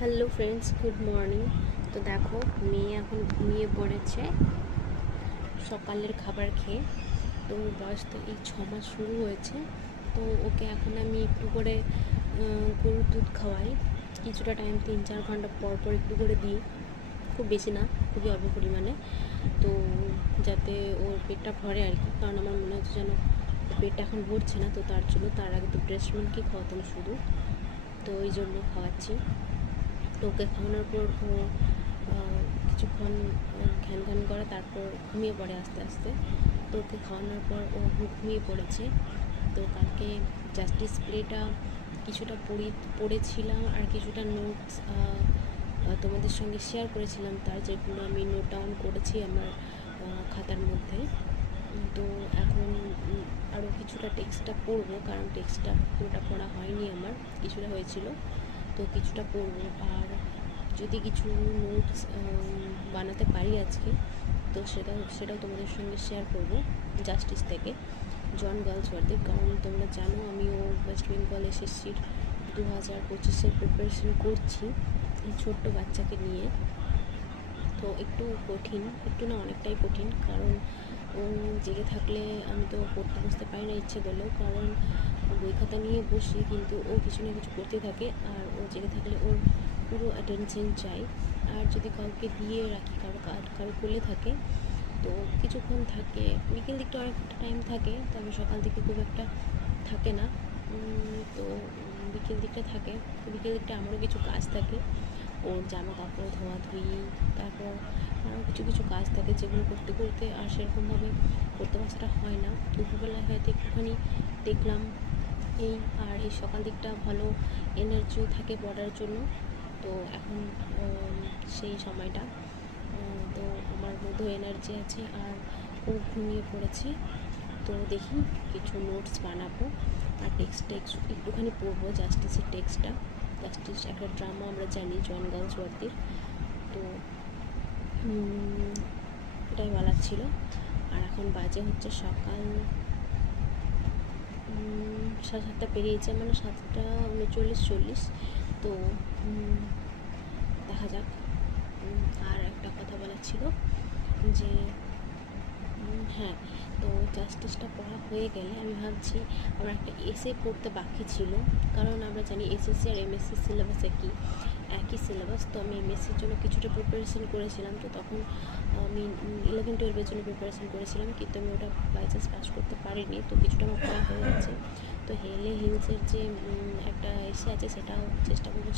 Hello friends, good morning. তো দেখো, মেয়ে এখন ঘুমিয়ে পড়েছে সকালের খাবার খেয়ে। তো বয়স তো এই 6 মাস শুরু হয়েছে। তো ওকে এখন আমি একটু করে গরুর দুধ খাওয়াই, কিছুটা টাইম 3-4 ঘন্টা পর পর একটু করে দিই, খুব বেশি না, খুবই অল্প পরিমাণে। তো যাতে ওর পেটটা ভরে আর কি, কারণ আমার মনে হচ্ছে যেন পেটটা এখন ভরছে না। তো তার জন্য, তার আগে তো ব্রেস্ট মিল্কই খাওয়াতাম শুধু, তো ওই জন্য খাওয়াচ্ছি। তো ওকে খাওয়ানোর পর ও কিছুক্ষণ ঘ্যান ঘ্যান করে, তারপর ঘুমিয়ে পড়ে আস্তে আস্তে। তো ওকে খাওয়ানোর পর ও ঘুমিয়ে পড়েছে। তো কালকে জাস্টিস প্লেটা কিছুটা পড়েছিলাম, আর কিছুটা নোটস তোমাদের সঙ্গে শেয়ার করেছিলাম, তার যেগুলো আমি নোট ডাউন করেছি আমার খাতার মধ্যে। তো এখন আরও কিছুটা টেক্সটটা পড়বো, কারণ টেক্সটটা পুরোটা পড়া হয়নি আমার, কিছুটা হয়েছিল। তো কিছুটা পড়বো, আর যদি কিছু নোটস বানাতে পারি আজকে, তো সেটাও তোমাদের সঙ্গে শেয়ার করব জাস্টিস থেকে, জন গার্লসওয়ার্থের। কারণ তোমরা জানো আমিও ওয়েস্ট বেঙ্গল এসএসসির 2025-এর প্রিপারেশন করছি এই ছোট্ট বাচ্চাকে নিয়ে। তো একটু কঠিন, একটু না অনেকটাই কঠিন, কারণ ও জেগে থাকলে আমি তো পড়তে বসতে পারি না ইচ্ছে করলেও, কারণ বই খাতা নিয়ে বসি কিন্তু ও কিছু না কিছু করতে থাকে। আর ও জেগে থাকলে ওর পুরো অ্যাটেনশন চাই। আর যদি কাউকে দিয়ে রাখি, কারো কোলে থাকে, তো কিছুক্ষণ থাকে, বিকেল দিকটা অনেকটা টাইম থাকে, তবে সকাল দিকে খুব একটা থাকে না। তো বিকেল দিকটা থাকে, তো বিকেল দিকটা আমারও কিছু কাজ থাকে, ওর জামা কাপড় ধোয়াধুয়ি, তারপর আরও কিছু কিছু কাজ থাকে, যেগুলো করতে করতে আর সেরকমভাবে পড়তে বসাটা হয় না। দুপুরবেলায় হয়তো একটুখানি দেখলাম এই, আর এই সকাল দিকটা ভালো এনার্জিও থাকে পড়ার জন্য। তো এখন সেই সময়টা, তো আমার মধ্যে এনার্জি আছে, আর ও ঘুমিয়ে পড়েছে। তো দেখি কিছু নোটস বানাবো, আর টেক্সটটা একটুখানি পড়বো, জাস্টিসের টেক্সটটা। জাস্টিস একটা ড্রামা, আমরা জানি, জন গার্লসওয়ার্থের। তো এটাই বলার ছিল। আর এখন বাজে হচ্ছে সকাল 7:30 পেরিয়েছে, মানে 7:39-40। তো দেখা যাক। আর একটা কথা বলার ছিল যে হ্যাঁ, তো জাস্টিসটা পড়া হয়ে গেলে আমি ভাবছি আমার একটা এসে পড়তে বাকি ছিল, কারণ আমরা জানি এসএসসি আর এমএসসি সিলেবাস একই সিলেবাস। তো আমি এমএসসির জন্য কিছুটা প্রিপারেশন করেছিলাম, তো তখন আমি 11-12-এর জন্য প্রিপারেশন করেছিলাম, কিন্তু আমি ওটা বাই চান্স পাস করতে পারিনি। তো কিছুটা আমার পড়া হয়ে গেছে। তো হেলে হিলসের যে একটা এসে আছে, সেটাও চেষ্টা করবো